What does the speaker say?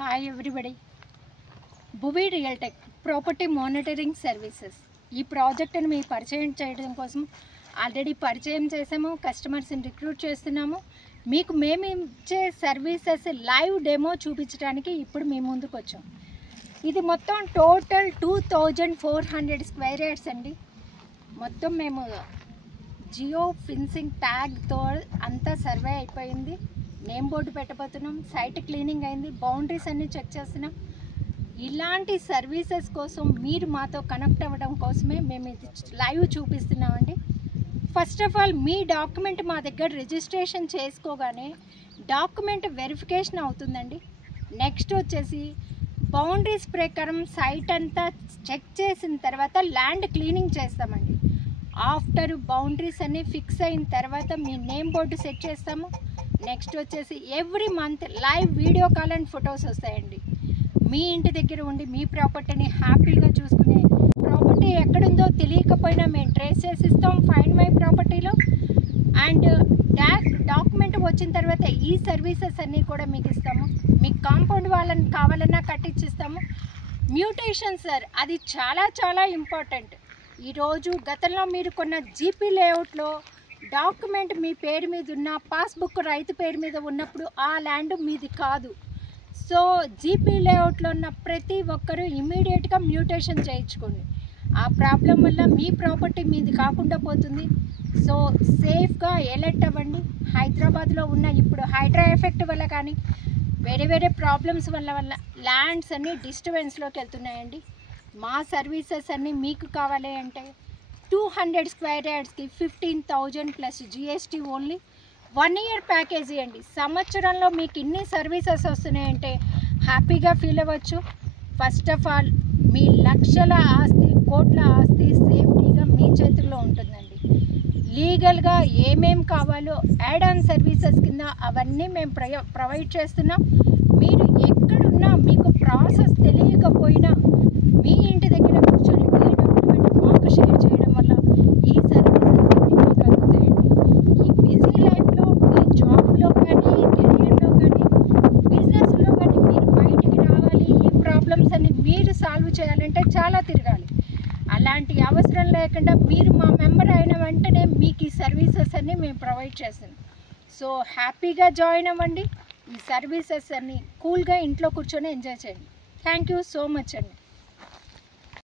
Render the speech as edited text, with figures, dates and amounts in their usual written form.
Hi everybody. Bhuvi real tech property monitoring services ఈ ప్రాజెక్ట్ని మీకు పరిచయం చేయడం కోసం ఆల్రెడీ పరిచయం చేసాము, కస్టమర్స్ని రిక్రూట్ చేస్తున్నాము. మీకు మేము ఇచ్చే సర్వీసెస్ లైవ్ డెమో చూపించడానికి ఇప్పుడు మీ ముందుకు వచ్చాం. ఇది మొత్తం టోటల్ 2400 స్క్వేర్ యార్డ్స్ అండి. మొత్తం మేము జియో ఫెన్సింగ్ ట్యాగ్తో అంతా సర్వే అయిపోయింది. నేమ్ బోర్డు పెట్టబోతున్నాం, సైట్ క్లీనింగ్ అయింది, బౌండరీస్ అన్నీ చెక్ చేస్తున్నాం. ఇలాంటి సర్వీసెస్ కోసం మీరు మాతో కనెక్ట్ అవ్వడం కోసమే మేము ఇది లైవ్ చూపిస్తున్నామండి. ఫస్ట్ ఆఫ్ ఆల్ మీ డాక్యుమెంట్ మా దగ్గర రిజిస్ట్రేషన్ చేసుకోగానే డాక్యుమెంట్ వెరిఫికేషన్ అవుతుందండి. నెక్స్ట్ వచ్చేసి బౌండరీస్ ప్రకారం సైట్ అంతా చెక్ చేసిన తర్వాత ల్యాండ్ క్లీనింగ్ చేస్తామండి. ఆఫ్టర్ బౌండరీస్ అన్నీ ఫిక్స్ అయిన తర్వాత మీ నేమ్ బోర్డు సెట్ చేస్తాము. నెక్స్ట్ వచ్చేసి every month live video call and photos వస్తాయండి. మీ ఇంటి దగ్గర ఉండి మీ ప్రాపర్టీని హ్యాపీగా చూసుకునే, ప్రాపర్టీ ఎక్కడుందో తెలియకపోయినా మేము ట్రేస్ చేసి ఇస్తాం ఫైండ్ మై ప్రాపర్టీలో. అండ్ డాక్యుమెంట్ వచ్చిన తర్వాత ఈ సర్వీసెస్ అన్నీ కూడా మీకు ఇస్తాము. మీకు కాంపౌండ్ వాళ్ళని కావాలన్నా కట్టించిస్తాము. మ్యూటేషన్ సార్, అది చాలా చాలా ఇంపార్టెంట్. ఈరోజు గతంలో మీరు కొన్న జీపీ లేఅవుట్లో డాక్యుమెంట్ మీ పేరు మీద ఉన్న, పాస్బుక్ రైతు పేరు మీద ఉన్నప్పుడు ఆ ల్యాండ్ మీది కాదు. సో జీపీ లేఅవుట్లో ఉన్న ప్రతి ఒక్కరూ ఇమీడియట్గా మ్యూటేషన్ చేయించుకోండి. ఆ ప్రాబ్లం వల్ల మీ ప్రాపర్టీ మీది కాకుండా పోతుంది. సో సేఫ్గా ఎలర్ట్ అవ్వండి. హైదరాబాద్లో ఉన్న ఇప్పుడు హైడ్రా ఎఫెక్ట్ వల్ల కానీ వేరే వేరే ప్రాబ్లమ్స్ వల్ల ల్యాండ్స్ అన్నీ డిస్టర్బెన్స్లోకి వెళ్తున్నాయండి. మా సర్వీసెస్ అన్నీ మీకు కావాలి అంటే 200 స్క్వేర్ యార్డ్స్కి 15,000 plus GST only. 1 year package అండి. సంవత్సరంలో మీకు ఇన్ని సర్వీసెస్ వస్తున్నాయంటే హ్యాపీగా ఫీల్ అవ్వచ్చు. ఫస్ట్ ఆఫ్ ఆల్ మీ లక్షల ఆస్తి, కోట్ల ఆస్తి సేఫ్టీగా మీ చేతుల్లో ఉంటుందండి. లీగల్గా ఏమేం కావాలో యాడ్ ఆన్ సర్వీసెస్ కింద అవన్నీ మేము ప్రొవైడ్ చేస్తున్నాం. మీరు ఎక్కడున్నా మీకు ప్రాసెస్ తెలియకపోయినా మీ ఇంటి దగ్గర కూర్చొని మీ డాక్యుమెంట్ మాకు షేర్ చేయడం వల్ల ఈ సర్వీసెస్ అన్నీ మీకు అందుతాయండి. ఈ బిజీ లైఫ్లో, ఈ జాబ్లో కానీ, కెరియర్లో కానీ, బిజినెస్లో కానీ మీరు బయటికి రావాలి, ఈ ప్రాబ్లమ్స్ అన్ని మీరు సాల్వ్ చేయాలంటే చాలా తిరగాలి. అలాంటి అవసరం లేకుండా మీరు మా మెంబర్ అయిన వెంటనే మీకు ఈ సర్వీసెస్ అన్నీ మేము ప్రొవైడ్ చేస్తున్నాం. సో హ్యాపీగా జాయిన్ అవ్వండి. ఈ సర్వీసెస్ అన్నీ కూల్గా ఇంట్లో కూర్చొని ఎంజాయ్ చేయండి. థ్యాంక్ యూ సో మచ్ అండి.